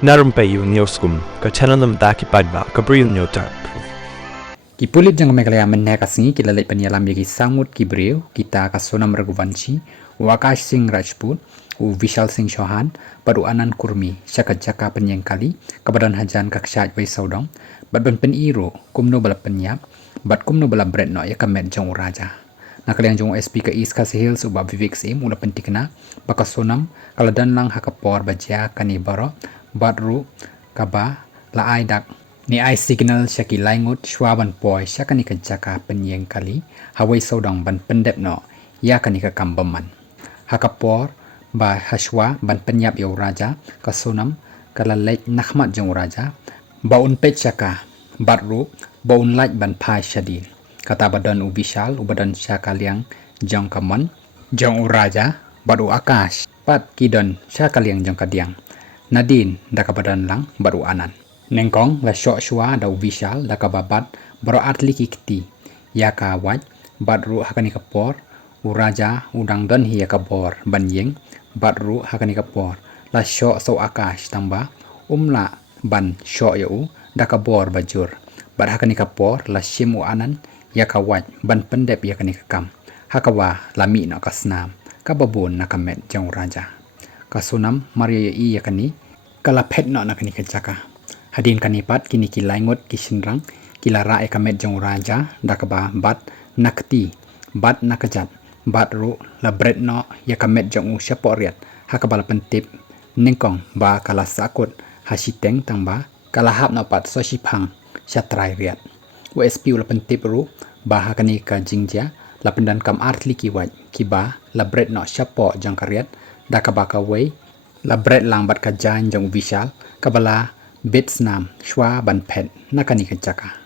Narum payu nioskum, ka chananam daki padba, ka bril nyotar. Ki pulit jang megalaya menna kasingi ki lalit penyalam yagi sangut ki brio kita ka Sonam Raghuvanshi Wakash Singh Rajput u Vishal Singh Chauhan baru Anan Kurmi syakat jaka penyeng kali kebadan hajan ka kshat wai saudong bad ban pen iro kumno bala penyap bad kumno bala bread no ya kamet jang raja nakaliang jong SP ka East Khasi Hills u ba Vivek Sim ula pentikna baka Sonam kaladan lang hakapor baja kani baro badru kaba la aidak ni ai signal syaki laingut shwaban poi syakani ka jaka penyeng kali hawai saudang ban pendep no ya kani ka kambaman hakapor ba hashwa ban penyap yo raja ka Sonam kala lek nakhmat jong raja baun pet syaka badru baun lek ban pai syadin kata badan u Vishal u badan syaka liang jong kaman jong u raja badu akash pat kidon syaka liang jong kadiang nadin daka badan lang badu anan Nengkong la syok shua da Vishal da kababat baro atli kikti ya ka waj badru hakani kapor u raja udang don hi kabor banyeng badru hakani kapor la syok so akash tamba umla ban syok yu da kabor bajur bad hakani kapor la shim u anan ya ka waj ban pendep ya kani kam hakawa lami no kasnam kababon nakamet jang raja kasunam maria i ya kani kala pet no nakani kajaka Hadin kanipat kini kilaingot kisinrang kilara ekamet jong raja dakaba bat nakti bat nakajat bat ru la bread no yakamet jong usaporiat hakabala pentip ningkong ba kala sakut hasiteng tangba kala hap no pat so sipang syatrai riat USP la pentip ru ba hakani ka jingja la pendan kam artli kiwaj kiba la bread no sapo jong kariat dakaba ka wei la bread lang bat ka jan jong Vishal kabala Betsnam Shwa Ban Pet Nakani Kajaka